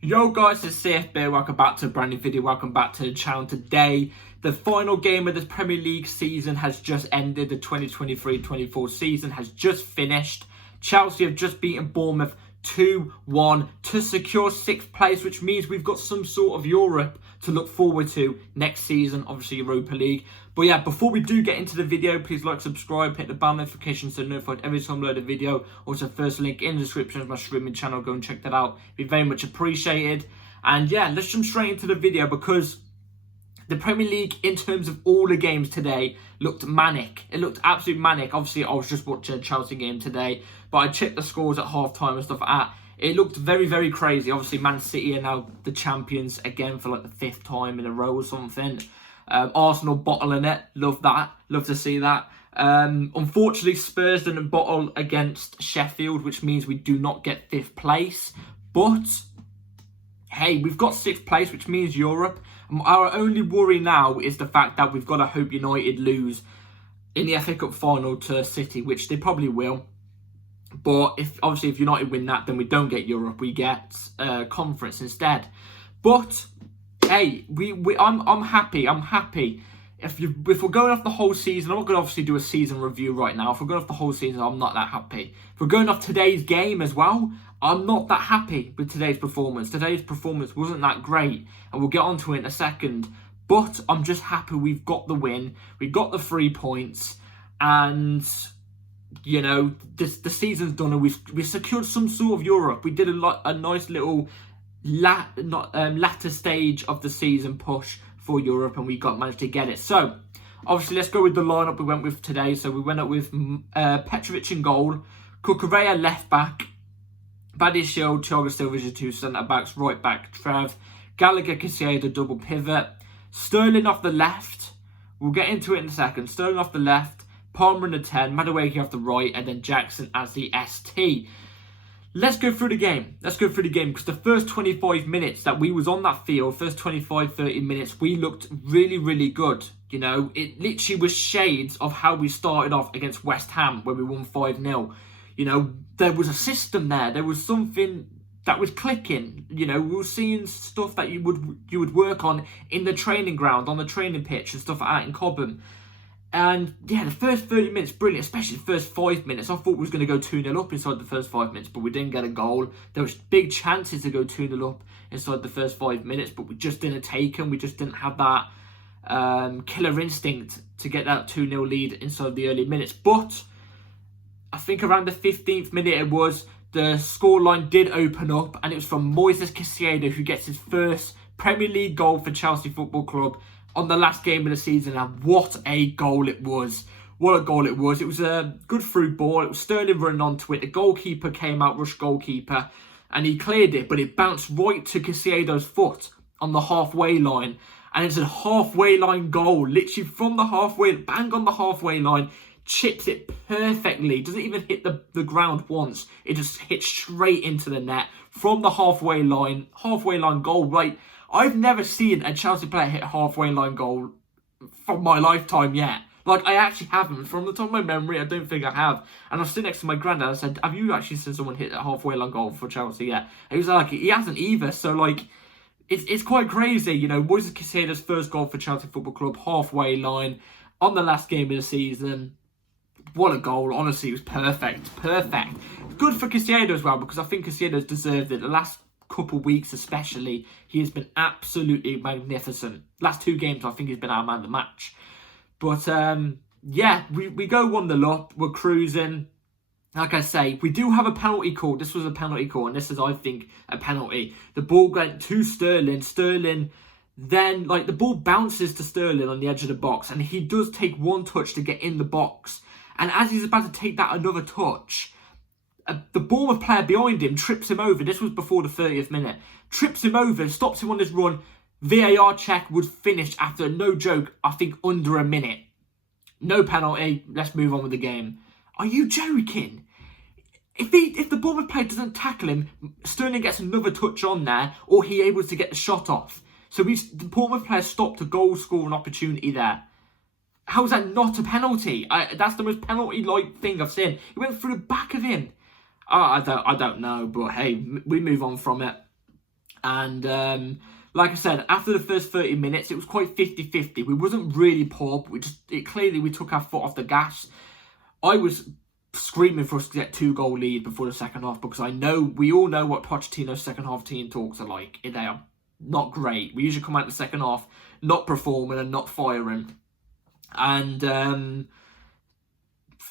Yo guys, it's CFB, welcome back to a brand new video, welcome back to the channel. Today, the final game of the Premier League season has just ended. The 2023-24 season has just finished. Chelsea have just beaten Bournemouth 2-1 to secure 6th place, which means we've got some sort of Europe to look forward to next season, obviously Europa League. But yeah, before we do get into the video, please like, subscribe, hit the bell notification so you're notified every time I upload a video. Also, first link in the description of my streaming channel, go and check that out. It'd be very much appreciated. And yeah, let's jump straight into the video because the Premier League, in terms of all the games today, looked manic. It looked absolutely manic. Obviously, I was just watching a Chelsea game today, but I checked the scores at half-time and stuff like that. It looked very, very crazy. Obviously, Man City are now the champions again for like the 5th time in a row or something. Arsenal bottling it. Love that. Love to see that. Unfortunately, Spurs didn't bottle against Sheffield, which means we do not get 5th place. But hey, we've got 6th place, which means Europe. Our only worry now is the fact that we've got to hope United lose in the FA Cup final to City, which they probably will. But if United win that, then we don't get Europe. We get conference instead. But hey, I'm happy. I'm happy. If we're going off the whole season, I'm not going to obviously do a season review right now. If we're going off the whole season, I'm not that happy. If we're going off today's game as well, I'm not that happy with today's performance. Today's performance wasn't that great, and we'll get onto it in a second. But I'm just happy we've got the win. We got the 3 points, and you know the season's done, and we secured some sort of Europe. We did a nice little latter stage of the season push for Europe, and we managed to get it. So obviously, let's go with the lineup we went with today. So we went up with Petrovic in goal, Cucurella left back, Badiashile, Thiago Silva as your 2 centre backs, right back Trev, Gallagher, Caicedo double pivot, Sterling off the left. We'll get into it in a second. Sterling off the left, Palmer in the 10, Madueke off the right, and then Jackson as the ST. Let's go through the game. Because the first 25 minutes that we was on that field, first 25-30 minutes, we looked really, really good. You know, it literally was shades of how we started off against West Ham when we won 5-0. You know, there was a system there. There was something that was clicking. You know, we were seeing stuff that you would work on in the training ground, on the training pitch and stuff like that in Cobham. And yeah, the first 30 minutes, brilliant, especially the first 5 minutes. I thought we was going to go 2-0 up inside the first 5 minutes, but we didn't get a goal. There was big chances to go 2-0 up inside the first 5 minutes, but we just didn't take them. We just didn't have that killer instinct to get that 2-0 lead inside the early minutes. But I think around the 15th minute the scoreline did open up, and it was from Moises Caicedo, who gets his first Premier League goal for Chelsea Football Club on the last game of the season. And what a goal it was. What a goal it was. It was a good through ball. It was Sterling running onto it. The goalkeeper came out, rush goalkeeper, and he cleared it, but it bounced right to Caicedo's foot on the halfway line. And it's a halfway line goal, literally from the halfway, bang on the halfway line, chips it perfectly. Doesn't even hit the ground once. It just hits straight into the net from the halfway line goal. Right, I've never seen a Chelsea player hit a halfway line goal from my lifetime yet. Like, I actually haven't. From the top of my memory, I don't think I have. And I was sitting next to my granddad. I said, have you actually seen someone hit a halfway line goal for Chelsea yet? And he was like, he hasn't either. So, like, it's quite crazy. You know, Moises Caicedo's first goal for Chelsea Football Club, halfway line, on the last game of the season. What a goal. Honestly, it was perfect. Perfect. Good for Caicedo as well, because I think Caicedo's deserved it. The last couple weeks especially, he has been absolutely magnificent. Last 2 games, I think he's been our man of the match. But yeah, we go 1-0 up. We're cruising. Like I say, we do have a penalty call. This was a penalty call, and this is, I think, a penalty. The ball went to Sterling. Sterling then, like, the ball bounces to Sterling on the edge of the box, and he does take 1 touch to get in the box. And as he's about to take that another touch, the Bournemouth player behind him trips him over. This was before the 30th minute. Trips him over, stops him on his run. VAR check was finished after, no joke, I think under a minute. No penalty. Let's move on with the game. Are you joking? If the Bournemouth player doesn't tackle him, Sterling gets another touch on there, or he able to get the shot off. So the Bournemouth player stopped a goal scoring opportunity there. How is that not a penalty? That's the most penalty-like thing I've seen. He went through the back of him. I don't know, but hey, we move on from it. And like I said, after the first 30 minutes, it was quite 50-50. We wasn't really poor, but clearly we took our foot off the gas. I was screaming for us to get 2-goal lead before the second half, because we all know what Pochettino's second half team talks are like. They are not great. We usually come out the second half not performing and not firing. And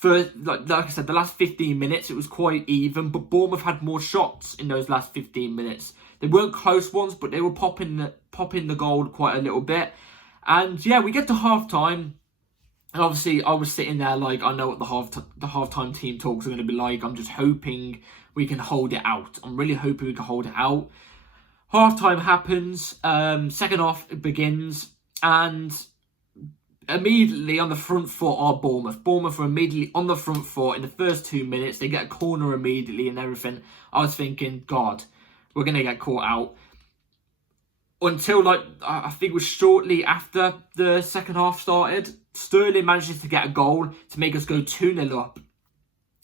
like I said, the last 15 minutes, it was quite even, but Bournemouth had more shots in those last 15 minutes. They weren't close ones, but they were popping the goal quite a little bit. And yeah, we get to half-time. And obviously, I was sitting there like, I know what the half-time team talks are going to be like. I'm just hoping we can hold it out. I'm really hoping we can hold it out. Half-time happens. Second half begins. And immediately on the front foot are Bournemouth. Bournemouth were immediately on the front foot in the first 2 minutes. They get a corner immediately and everything. I was thinking, God, we're going to get caught out. Until, like, I think it was shortly after the second half started, Sterling manages to get a goal to make us go 2-0 up.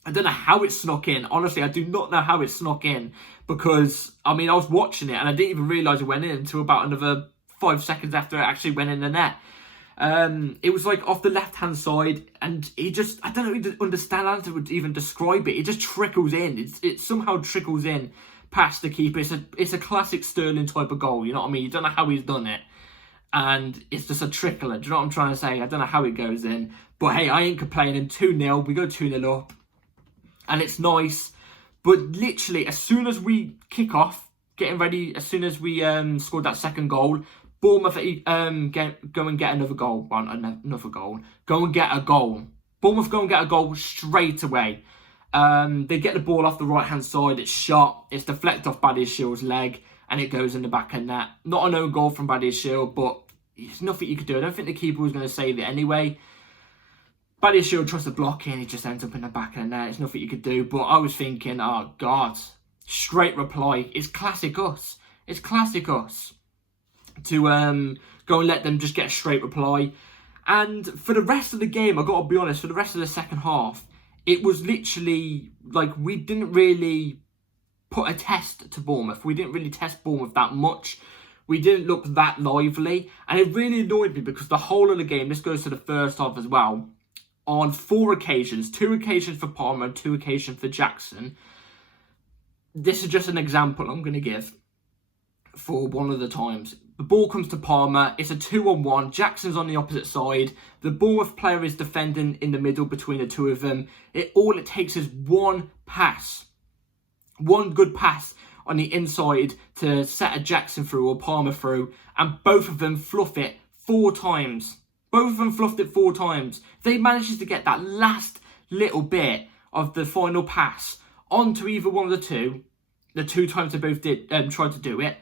I don't know how it snuck in. Honestly, I do not know how it snuck in. Because, I mean, I was watching it and I didn't even realise it went in until about another 5 seconds after it actually went in the net. It was like off the left-hand side, and I don't know, understand how to even describe it. It just trickles in. It somehow trickles in past the keeper. It's a classic Sterling type of goal, you know what I mean? You don't know how he's done it. And it's just a trickler. Do you know what I'm trying to say? I don't know how it goes in. But hey, I ain't complaining. 2-0. We go 2-0 up. And it's nice. But literally, as soon as we kick off, getting ready, as soon as we scored that second goal, Bournemouth go and get another goal. Well, another goal. Go and get a goal. Bournemouth go and get a goal straight away. They get the ball off the right-hand side. It's shot. It's deflected off Badiashil's leg. And it goes in the back of net. Not an own goal from Badiashil, but there's nothing you could do. I don't think the keeper was going to save it anyway. Badiashil tries to block it and he just ends up in the back of the net. There's nothing you could do. But I was thinking, oh, God. Straight reply. It's classic us. It's classic us. To go and let them just get a straight reply. And for the rest of the game, I've got to be honest, for the rest of the second half, it was literally like we didn't really put a test to Bournemouth. We didn't really test Bournemouth that much. We didn't look that lively. And it really annoyed me because the whole of the game, this goes to the first half as well, on 4 occasions, 2 occasions for Palmer and 2 occasions for Jackson. This is just an example I'm going to give for one of the times. The ball comes to Palmer. It's a 2-on-1. Jackson's on the opposite side. The Bournemouth player is defending in the middle between the two of them. All it takes is one pass. One good pass on the inside to set a Jackson through or Palmer through. And both of them fluff it 4 times. Both of them fluffed it 4 times. They managed to get that last little bit of the final pass onto either one of the two times they both tried to do it,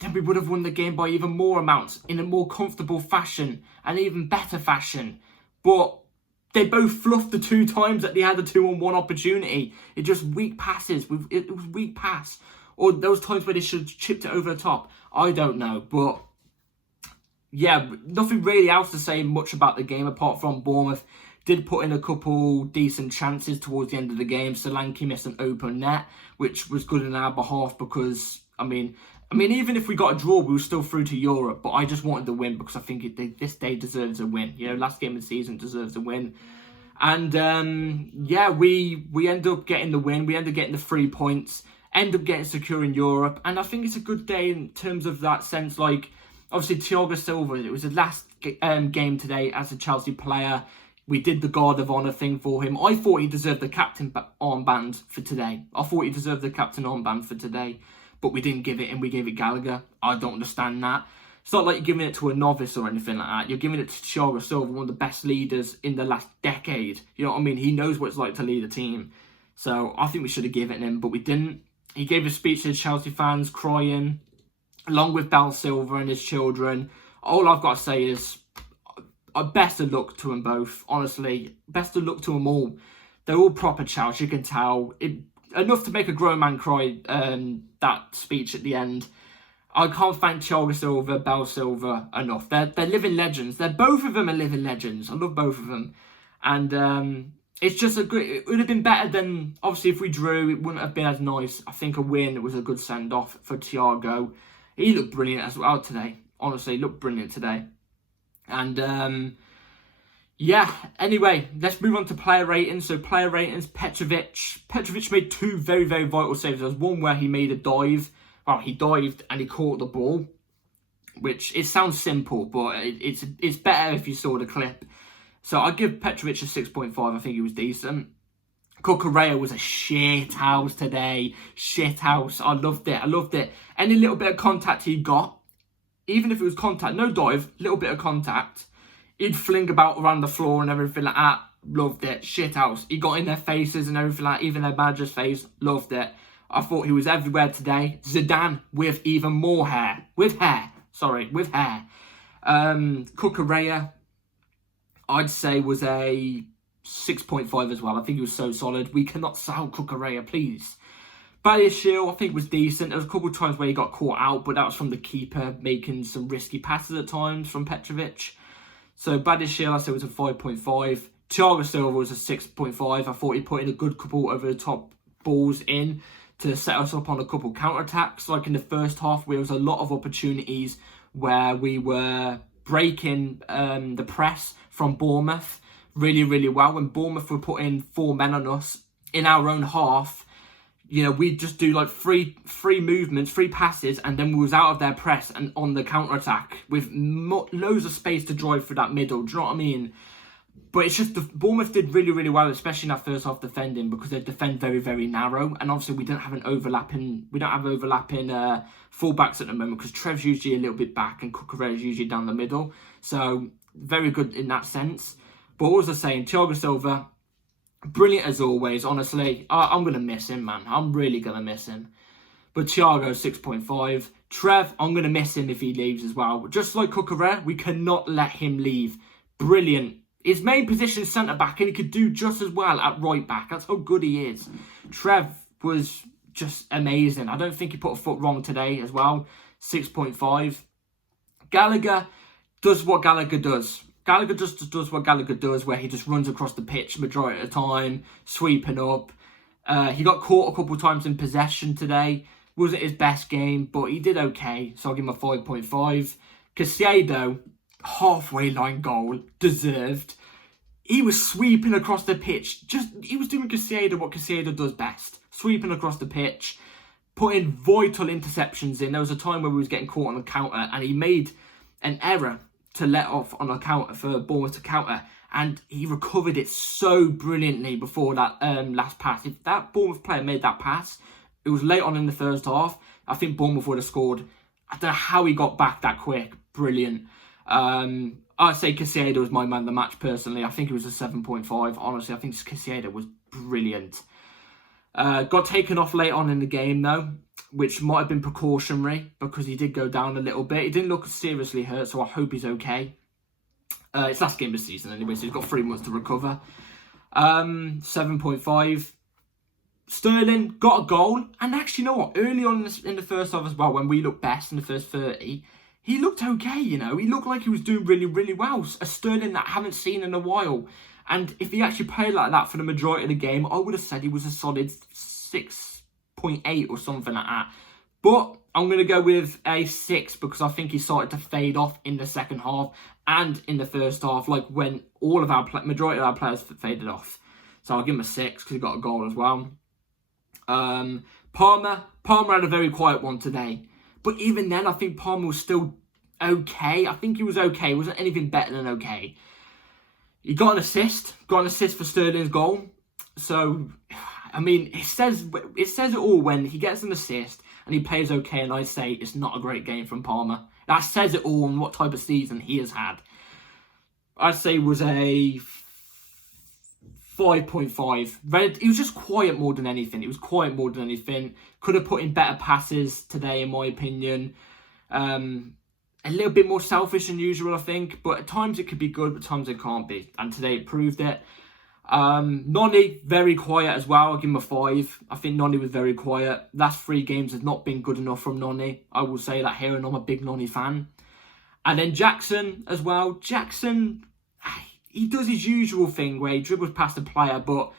then we would have won the game by even more amounts in a more comfortable fashion, an even better fashion. But they both fluffed the 2 times that they had the 2-on-1 opportunity. It just weak passes. It was weak pass. Or those times where they should have chipped it over the top. I don't know. But yeah, nothing really else to say much about the game apart from Bournemouth did put in a couple decent chances towards the end of the game. Solanke missed an open net, which was good on our behalf because, I mean, even if we got a draw, we were still through to Europe. But I just wanted the win because I think this day deserves a win. You know, last game of the season deserves a win. And yeah, we end up getting the win. We end up getting the 3 points. End up getting secure in Europe. And I think it's a good day in terms of that sense. Like, obviously, Thiago Silva, it was his last game today as a Chelsea player. We did the Guard of Honour thing for him. I thought he deserved the captain armband for today. But we didn't give it him. We gave it Gallagher. I don't understand that. It's not like you're giving it to a novice or anything like that. You're giving it to Thiago Silva, one of the best leaders in the last decade. You know what I mean? He knows what it's like to lead a team. So I think we should have given it him, but we didn't. He gave a speech to the Chelsea fans, crying, along with Bal Silva and his children. All I've got to say is, best of luck to them both, honestly. Best of luck to them all. They're all proper chows, you can tell. Enough to make a grown man cry, that speech at the end. I can't thank Thiago Silva, Bal Silva enough. They're living legends. Both of them are living legends. I love both of them. And it's just a good. It would have been better than, obviously, if we drew, it wouldn't have been as nice. I think a win was a good send off for Thiago. He looked brilliant as well today. Honestly, he looked brilliant today. And yeah. Anyway, let's move on to player ratings. So player ratings, Petrovic made two very, very vital saves. There was one where he made a dive. Well, he dived and he caught the ball, which it sounds simple, but it's better if you saw the clip. So I'd give Petrovic a 6.5. I think he was decent. Cucurella was a shit house today. Shit house. I loved it. Any little bit of contact he got, even if it was contact, no dive, little bit of contact, he'd fling about around the floor and everything like that. Loved it. Shit house. He got in their faces and everything like that, even their manager's face. Loved it. I thought he was everywhere today. Zidane with even more hair. With hair. Cucurella, I'd say, was a 6.5 as well. I think he was so solid. We cannot sell Cucurella, please. Badiashile, I think, was decent. There was a couple of times where he got caught out, but that was from the keeper making some risky passes at times from Petrovic. So Badiashile, I said, was a 5.5. Thiago Silva was a 6.5. I thought he put in a good couple over the top balls in to set us up on a couple counter-attacks. Like in the first half, there was a lot of opportunities where we were breaking the press from Bournemouth really, really well. When Bournemouth were putting 4 men on us in our own half, you know, we'd just do like free movements, free passes, and then we was out of their press and on the counter-attack with loads of space to drive through that middle. Do you know what I mean? But it's just Bournemouth did really, really well, especially in that first half defending, because they defend very, very narrow, and obviously we don't have overlapping fullbacks at the moment, because Trev's usually a little bit back and Cucurella's usually down the middle. So very good in that sense. But what was I saying? Thiago Silva, brilliant as always. Honestly, I'm gonna miss him, man. I'm really gonna miss him. But Thiago, 6.5. Trev, I'm gonna miss him if he leaves as well. Just like Cucurella, we cannot let him leave. Brilliant. His main position is centre-back, and he could do just as well at right-back. That's how good he is. Trev was just amazing. I don't think he put a foot wrong today as well. 6.5. Gallagher does what Gallagher does. Gallagher just does what Gallagher does, where he just runs across the pitch majority of the time, sweeping up. He got caught a couple of times in possession today. Wasn't his best game, but he did okay, so I'll give him a 5.5. Caicedo, halfway line goal, deserved. He was sweeping across the pitch. He was doing Caicedo what Caicedo does best. Sweeping across the pitch, putting vital interceptions in. There was a time where we was getting caught on the counter, and he made an error to let off on a counter for Bournemouth to counter, and he recovered it so brilliantly before that last pass. If that Bournemouth player made that pass, it was late on in the first half, I think Bournemouth would have scored. I don't know how he got back that quick. Brilliant. I'd say Caicedo was my man of the match personally. I think it was a 7.5. Honestly, I think Caicedo was brilliant. Got taken off late on in the game though, which might have been precautionary because he did go down a little bit. He didn't look seriously hurt, so I hope he's okay. It's last game of the season anyway, so he's got 3 months to recover. 7.5. Sterling got a goal, and actually, you know what? Early on in the first half as well, when we looked best in the first 30, he looked okay, you know. He looked like he was doing really, really well. A Sterling that I haven't seen in a while. And if he actually played like that for the majority of the game, I would have said he was a solid 6.8 or something like that. But I'm going to go with a 6 because I think he started to fade off in the second half and in the first half, like when all of our majority of our players faded off. So I'll give him a 6 because he got a goal as well. Palmer had a very quiet one today. But even then, I think Palmer was still okay. I think he was okay. He wasn't anything better than okay. He got an assist for Sterling's goal. So, I mean, it says it all when he gets an assist and he plays okay, and I say it's not a great game from Palmer. That says it all on what type of season he has had. I'd say it was a 5.5. He was just quiet more than anything. Could have put in better passes today, in my opinion. A little bit more selfish than usual, I think. But at times it could be good, but at times it can't be. And today it proved it. Noni, very quiet as well. I'll give him a 5. I think Noni was very quiet. Last 3 games have not been good enough from Noni. I will say that here, and I'm a big Noni fan. And then Jackson as well. Jackson, he does his usual thing where he dribbles past the player, but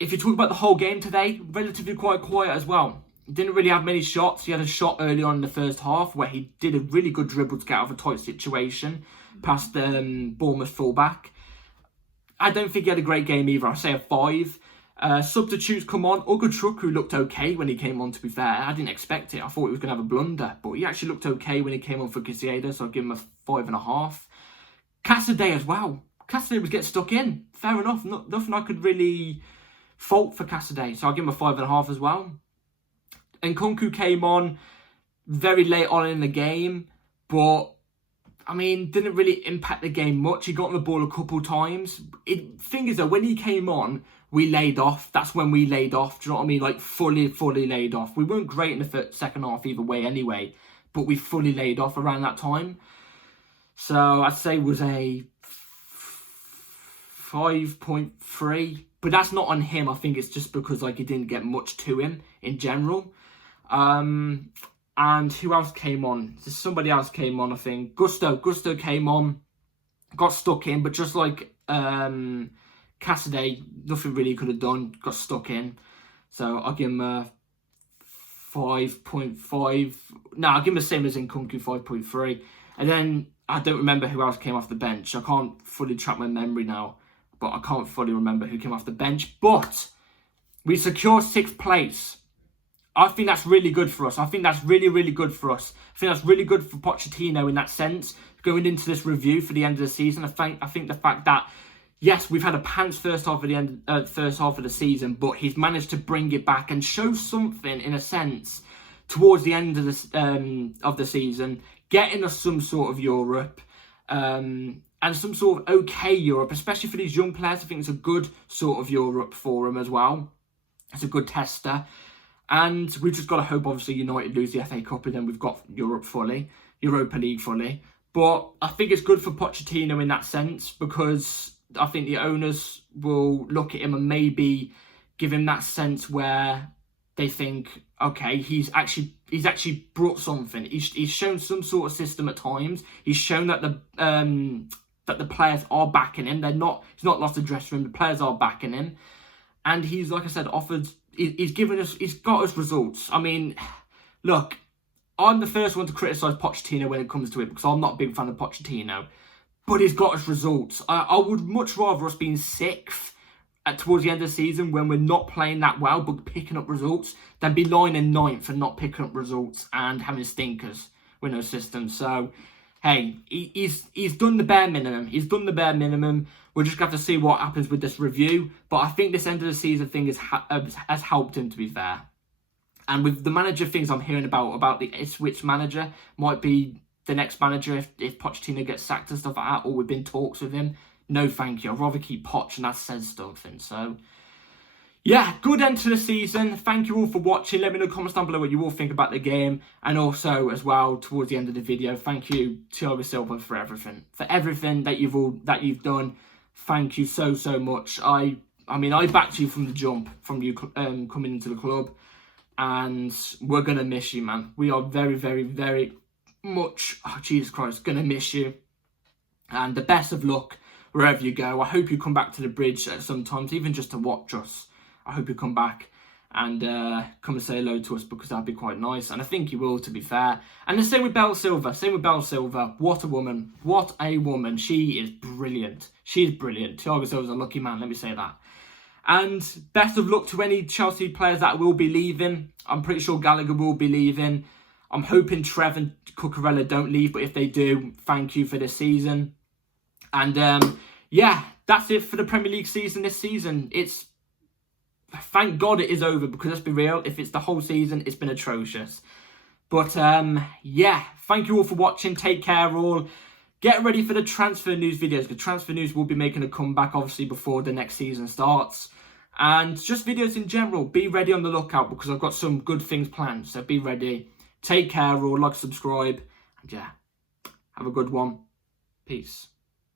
if you talk about the whole game today, relatively quite quiet as well. He didn't really have many shots. He had a shot early on in the first half where he did a really good dribble to get out of a tight situation past the Bournemouth fullback. I don't think he had a great game either. I'd say a 5. Substitutes come on. Ugochukwu, who looked okay when he came on, to be fair. I didn't expect it. I thought he was going to have a blunder, but he actually looked okay when he came on for Caicedo, so I'll give him a 5.5. Caicedo as well. Caicedo was getting stuck in. Fair enough. Nothing I could really fault for Caicedo, so I'll give him a 5.5 as well. And Nkunku came on very late on in the game, but I mean, didn't really impact the game much. He got on the ball a couple times. Thing is though, when he came on, we laid off. That's when we laid off. Do you know what I mean? Like fully laid off. We weren't great in the second half either way anyway, but we fully laid off around that time. So I'd say it was a 5.3, but that's not on him. I think it's just because like he didn't get much to him in general. And who else came on? Somebody else came on, I think. Gusto came on, got stuck in, but just like Caicedo, nothing really could have done. Got stuck in. So I'll give him a 5.5. No, I'll give him the same as Nkunku, 5.3. And then I don't remember who else came off the bench. I can't fully track my memory now, but I can't fully remember who came off the bench. But we secured 6th place. I think that's really good for us. I think that's really good for us. I think that's really good for Pochettino in that sense. Going into this review for the end of the season, I think the fact that, yes, we've had a pants first half of the season, but he's managed to bring it back and show something in a sense towards the end of the season, getting us some sort of Europe and some sort of okay Europe, especially for these young players. I think it's a good sort of Europe for them as well. It's a good tester. And we've just got to hope, obviously, United lose the FA Cup and then we've got Europa League fully. But I think it's good for Pochettino in that sense, because I think the owners will look at him and maybe give him that sense where they think, okay, he's actually brought something. He's shown some sort of system at times. He's shown that the players are backing him. He's not lost the dressing room. The players are backing him, and he's, like I said, he's got us results. I mean, look, I'm the first one to criticise Pochettino when it comes to it, because I'm not a big fan of Pochettino, but he's got us results. I would much rather us being 6th towards the end of the season when we're not playing that well but picking up results than be lying in 9th and not picking up results and having stinkers with no system. So, hey, he's done the bare minimum. He's done the bare minimum. We're just going to have to see what happens with this review. But I think this end of the season thing has helped him, to be fair. And with the manager things I'm hearing about the Ipswich manager, might be the next manager if Pochettino gets sacked and stuff like that, or we've been talks with him. No, thank you. I'd rather keep Poch, and that says something. So, yeah, good end to the season. Thank you all for watching. Let me know in the comments down below what you all think about the game. And also, as well, towards the end of the video, thank you, Thiago Silva, for everything. For everything that you've done. Thank you so much. I mean, I backed you from the jump, from you coming into the club. And we're going to miss you, man. We are very much, oh, Jesus Christ, going to miss you. And the best of luck wherever you go. I hope you come back to the bridge sometimes, even just to watch us. I hope you come back and come and say hello to us, because that'd be quite nice. And I think you will, to be fair. And the same with Belle Silva. What a woman. What a woman. She is brilliant. She is brilliant. Thiago Silva's a lucky man, let me say that. And best of luck to any Chelsea players that will be leaving. I'm pretty sure Gallagher will be leaving. I'm hoping Trev and Cucurella don't leave, but if they do, thank you for this season. And yeah, that's it for the Premier League season this season. Thank God it is over, because let's be real, if it's the whole season, it's been atrocious. But yeah, thank you all for watching. Take care all. Get ready for the transfer news videos. The transfer news will be making a comeback, obviously, before the next season starts. And just videos in general. Be ready on the lookout, because I've got some good things planned. So be ready. Take care all. Like, subscribe. And yeah, have a good one. Peace.